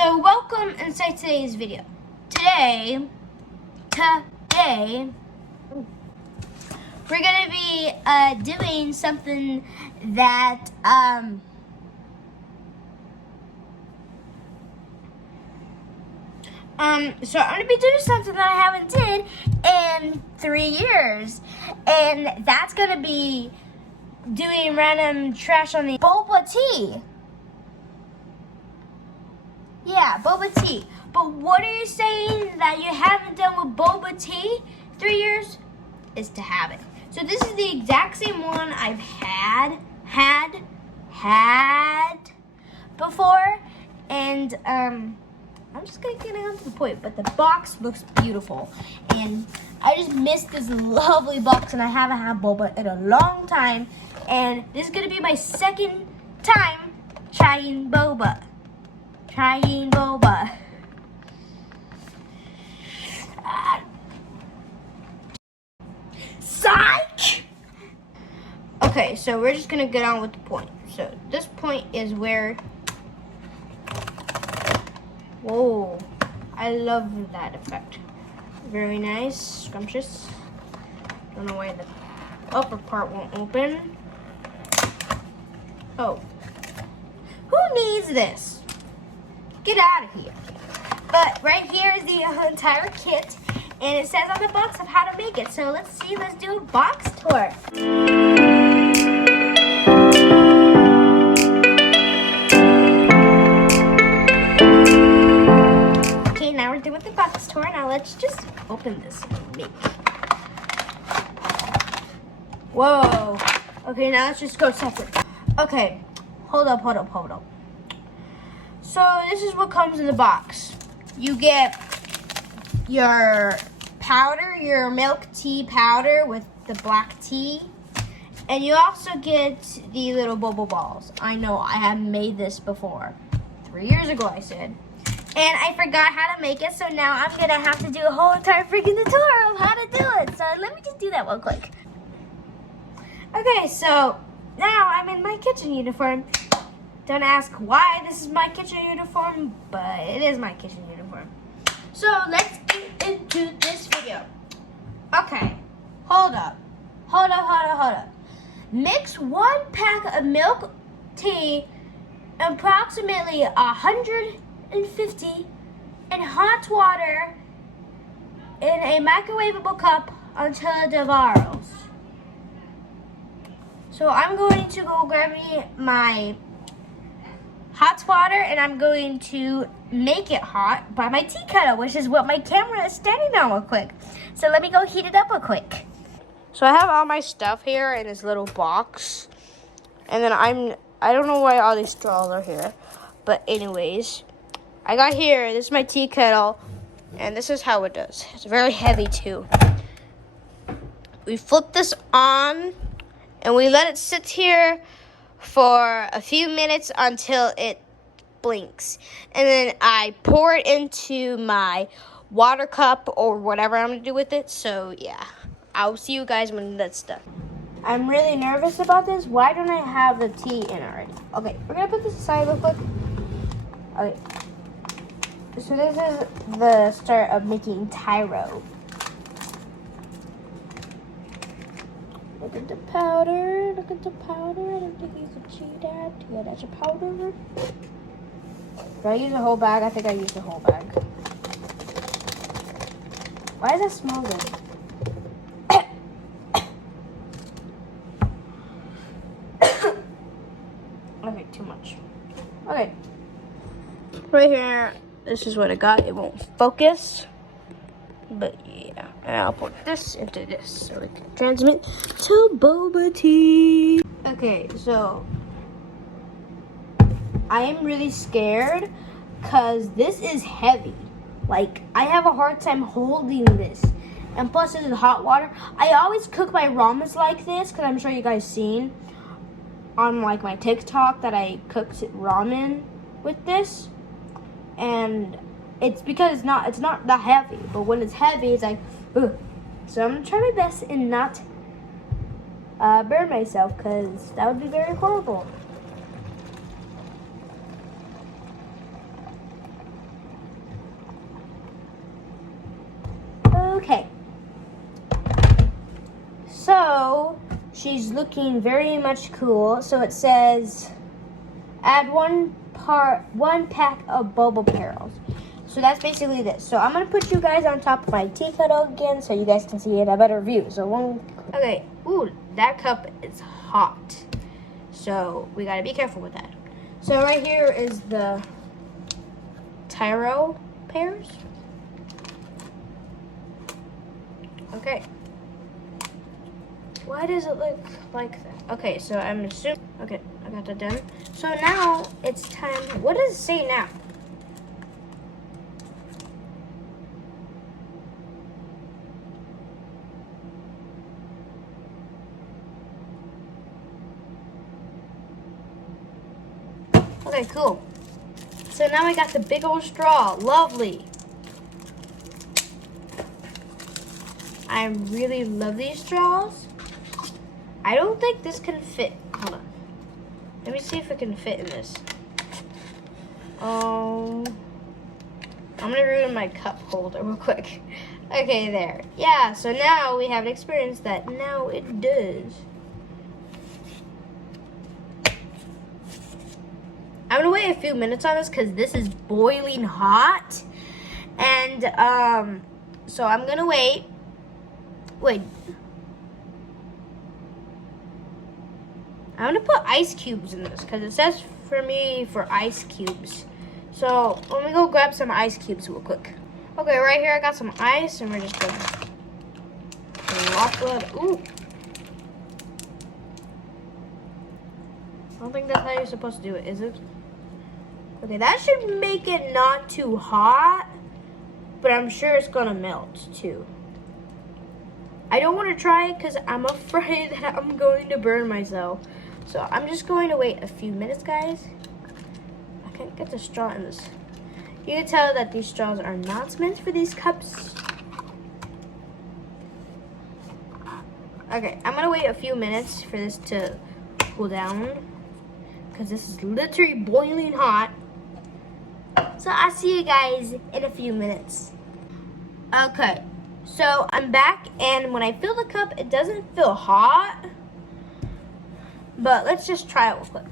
So welcome inside today's video. Today, we're gonna be doing something that so I'm gonna be doing something that I haven't did in 3 years, and that's gonna be doing random trash on the boba tea. Yeah, boba tea. But what are you saying that you haven't done with boba tea 3 years? Is to have it. So this is the exact same one I've had before, and I'm just gonna get on to the point. But the box looks beautiful, and I just missed this lovely box, and I haven't had boba in a long time, and this is gonna be my second time trying boba. Psych! Okay, so we're just gonna get on with the point. So this point is where, whoa, I love that effect. Very nice, scrumptious. Don't know why the upper part won't open. Oh, who needs this? Get out of here. But right here is the entire kit, and it says on the box of how to make it. So let's do a box tour. Okay, now we're done with the box tour. Now let's just open this and make it. Whoa. Okay, now let's just go separate. Okay, hold up. So this is what comes in the box. You get your powder, your milk tea powder with the black tea. And you also get the little boba balls. I know, I have made this before. 3 years ago, I said. And I forgot how to make it, so now I'm gonna have to do a whole entire freaking tutorial of how to do it. So let me just do that real quick. Okay, so now I'm in my kitchen uniform. Don't ask why this is my kitchen uniform, but it is my kitchen uniform. So let's get into this video. Okay, hold up. Mix 1 pack of milk tea, approximately 150 in hot water in a microwavable cup until it devours. So I'm going to go grab me my hot water, and I'm going to make it hot by my tea kettle, which is what my camera is standing on real quick. So let me go heat it up real quick. So I have all my stuff here in this little box, and then I don't know why all these straws are here, but anyways, I got here, this is my tea kettle, and this is how it does. It's very heavy too. We flip this on, and we let it sit here for a few minutes until it blinks. And then I pour it into my water cup or whatever I'm going to do with it. So, yeah. I'll see you guys when that's done. I'm really nervous about this. Why don't I have the tea in already? Okay, we're going to put this aside real quick. Okay. So this is the start of making Taro. Look at the powder. I don't think I used a tea that. Yeah, that's a powder. Did I use a whole bag? I think I used a whole bag. Why does that smell good? Okay, too much. Okay. Right here, this is what I got. It won't focus. But yeah, and I'll put this into this so we can transmit to boba tea. Okay, so I am really scared because this is heavy. Like, I have a hard time holding this. And plus, this is hot water. I always cook my ramens like this because I'm sure you guys seen on like my TikTok that I cooked ramen with this. And it's because it's not that heavy, but when it's heavy, it's like, ugh. So I'm gonna try my best and not burn myself, because that would be very horrible. Okay. So she's looking very much cool. So it says, add one pack of bubble barrels. So that's basically this. So I'm gonna put you guys on top of my tea kettle again, so you guys can see it in a better view. So okay. Ooh, that cup is hot. So we gotta be careful with that. So right here is the Taro pears. Okay. Why does it look like that? Okay, so I'm assuming, okay, I got that done. So now it's time, what does it say now? Okay, cool. So now I got the big old straw, lovely. I really love these straws. I don't think this can fit. Hold on. Let me see if it can fit in this. I'm gonna ruin my cup holder real quick. Okay, there. Yeah, so now we have an experience that now it does. I'm gonna wait a few minutes on this because this is boiling hot. And so I'm gonna wait. Wait. I'm gonna put ice cubes in this because it says for me for ice cubes. So let me go grab some ice cubes real quick. Okay, right here I got some ice and we're just gonna drop it. Ooh. I don't think that's how you're supposed to do it, is it? Okay, that should make it not too hot, but I'm sure it's gonna melt too. I don't want to try it because I'm afraid that I'm going to burn myself. So I'm just going to wait a few minutes, guys. I can't get the straw in this. You can tell that these straws are not meant for these cups. Okay, I'm gonna wait a few minutes for this to cool down because this is literally boiling hot. So I'll see you guys in a few minutes. Okay, so I'm back, and when I fill the cup, it doesn't feel hot. But let's just try it real quick.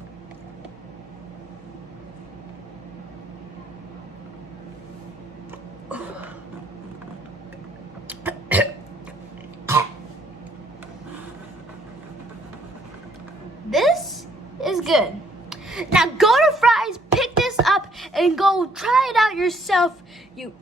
This is good. Now go to Fry's, pick this up, and go try it out yourself, you